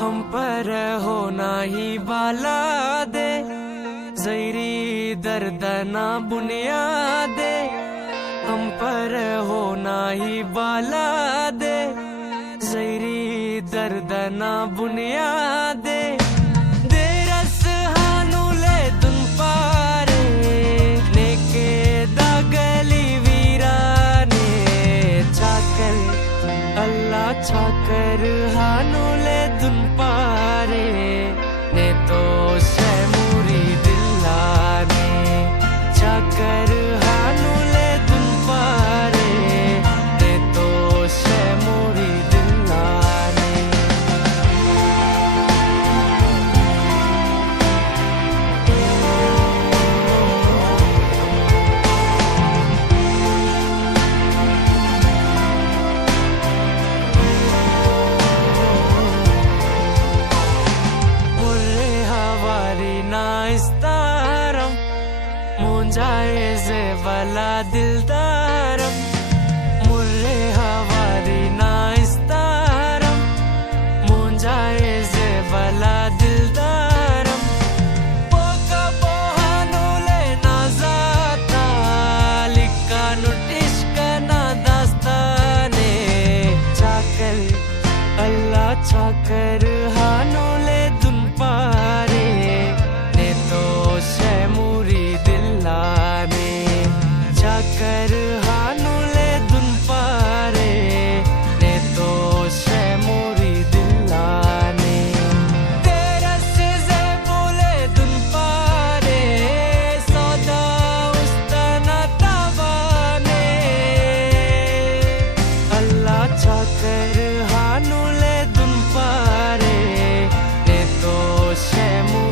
हम पर होना ही बाला दे ज़ैरी दर्द ना बुनियादे। हम पर होना ही बाला दे ज़ैरी दर्द ना बुनियादे। दे रस हानुले तुम पारे नेके दागली वीराने चाकर अल्लाह चाकर हानुले तुम पारे ने तो शैमुरी दिल्लाने चाकर हानुले तुम पारे ने तो शैमुरी दिल्लाने। इस्तारम मुंजाए जे वाला दिलदारम मुर्रे हवारी ना इस्तारम मुंजाए जे वाला दिलदारम। पोका पोहानो ले ना जाता लिक्का नुट इश्क ना दास्ताने चाकर अल्लाह चाकर हानो ले दुन पारे शैमुरी दिल्लाने चाकर हानुले दुन पारे ने तो शैमुरी दिल्लाने। तेरा से बोले दुन पारे सौदा उस्ताना तावाने अल्लाह चाकर हानुले दुन पारे ने तो शैमुरी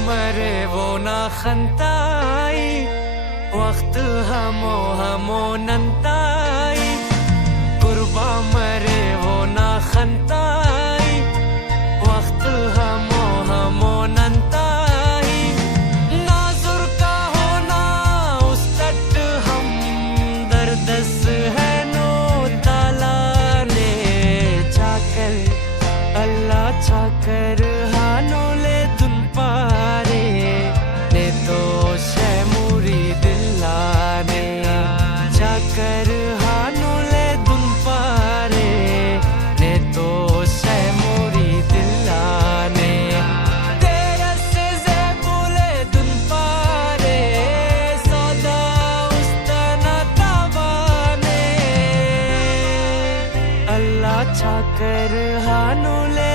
मरे वो ना खंताई वक्त हमो नंताई कुर्बा मरे वो ना खंताई वक्त हमो नंताई। नाजुर का होना उस तट हम दर्दस है नो तालाने चाकर अल्लाह चाकर हानो ले दुन पारे ने तो शैमुरी दिल्लाने चाकर हानो ले दुन पारे ने तो शैमुरी दिल्लाने। तेरा से बोले दुन पारे सौदा उस्ताना तावाने अल्लाह चाकर हानो ले